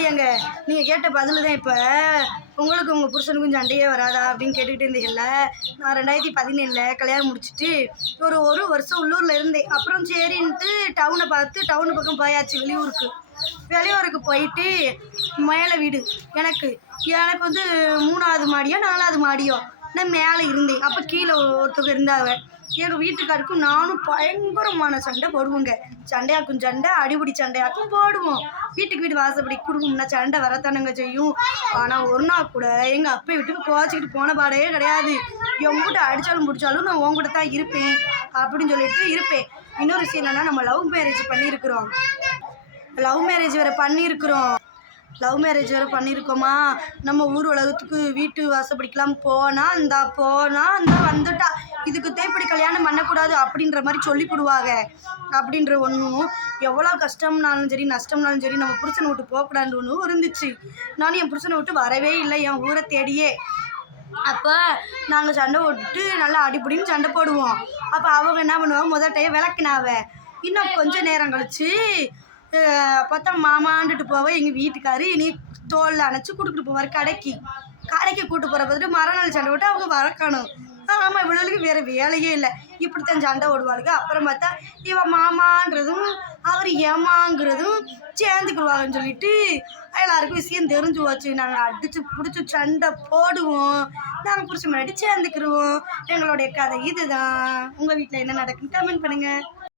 முன்னாடியாங்க நீங்கள் கேட்ட பதில் தான் இப்போ உங்களுக்கு உங்கள் புருஷனுக்கும் சண்டையே வராதா அப்படின்னு கேட்டுக்கிட்டு இருந்தீங்கல்ல? நான் ரெண்டாயிரத்தி பதினேழில் கல்யாணம் முடிச்சுட்டு ஒரு ஒரு வருஷம் உள்ளூரில் இருந்தேன். அப்புறம் சரின்ட்டு டவுனை பார்த்து டவுன் பக்கம் போயாச்சு வெளியூருக்கு. வெளியூருக்கு போயிட்டு மேலே வீடு. எனக்கு எனக்கு வந்து மூணாவது மாடியோ நாலாவது மாடியோ. நான் மேலே இருந்தேன். அப்போ கீழே ஒருத்தவங்க இருந்தாங்க. எங்கள் வீட்டுக்காருக்கும் நானும் பயங்கரமான சண்டை போடுவோங்க. சண்டையாக்கும் சண்டை அடிபிடி சண்டையாக்கும் போடுவோம். வீட்டுக்கு வீடு வாசப்படி குடும்பம்னா சண்டை வரத்தானுங்க செய்யும். ஆனால் ஒரு நாள் கூட எங்கள் அப்பா வீட்டுக்கு கோச்சிக்கிட்டு போன பாடையே கிடையாது. எங்கிட்ட அடித்தாலும் பிடிச்சாலும் நான் உங்ககிட்ட தான் இருப்பேன் அப்படின்னு சொல்லிட்டு இருப்பேன். இன்னொரு விஷயம் என்னென்னா நம்ம லவ் மேரேஜ் பண்ணியிருக்கிறோம். லவ் மேரேஜ் வேறு பண்ணியிருக்கிறோம். லவ் மேரேஜ் வேறு பண்ணியிருக்கோமா நம்ம ஊர் உலகத்துக்கு வீட்டு வாசப்படிக்கலாம் போனால் இந்தா போனால் அந்த வந்துட்டா. இதுக்கு தேப்படி கல்யாணம் பண்ணக்கூடாது அப்படின்ற மாதிரி சொல்லிவிடுவாங்க அப்படின்ற ஒன்றும் எவ்வளோ கஷ்டம்னாலும் சரி நஷ்டம்னாலும் சரி நம்ம புருஷனை விட்டு போகக்கூடாதுன்னு ஒன்றும் இருந்துச்சு. நானும் என் புருஷனை விட்டு வரவே இல்லை என் ஊரை தேடியே. அப்போ நாங்கள் சண்டை போட்டுட்டு நல்லா அடிப்படின்னு சண்டை போடுவோம். அப்போ அவங்க என்ன பண்ணுவாங்க? முதல் டைம் விளக்குனாவ. இன்னும் கொஞ்சம் நேரம் கழிச்சு பார்த்தா மாமாண்டுட்டு போவ எங்கள் வீட்டுக்காரு. இனி தோலில் அணைச்சி கொடுத்துட்டு போவார் கடைக்கு. கடைக்கு கூட்டு போகிற பார்த்துட்டு மறுநாள் சண்டை விட்டு அவங்க வரக்கணும். ஆமாம் இவ்வளோக்கு வேறு வேலையே இல்லை. இப்படித்தான் சண்டை ஓடுவாளுங்க அப்புறம் பார்த்தா இவன் மாமான்றதும் அவர் ஏமாங்கிறதும் சேர்ந்துக்கிடுவாங்கன்னு சொல்லிட்டு எல்லாருக்கும் விஷயம் தெரிஞ்சு போச்சு. நாங்கள் அடித்து பிடிச்சி சண்டை போடுவோம். நாங்கள் பிடிச்ச முன்னாடி சேர்ந்துக்கிடுவோம் எங்களுடைய கதை இதுதான். உங்கள் வீட்டில் என்ன நடக்குன்னு கமெண்ட் பண்ணுங்கள்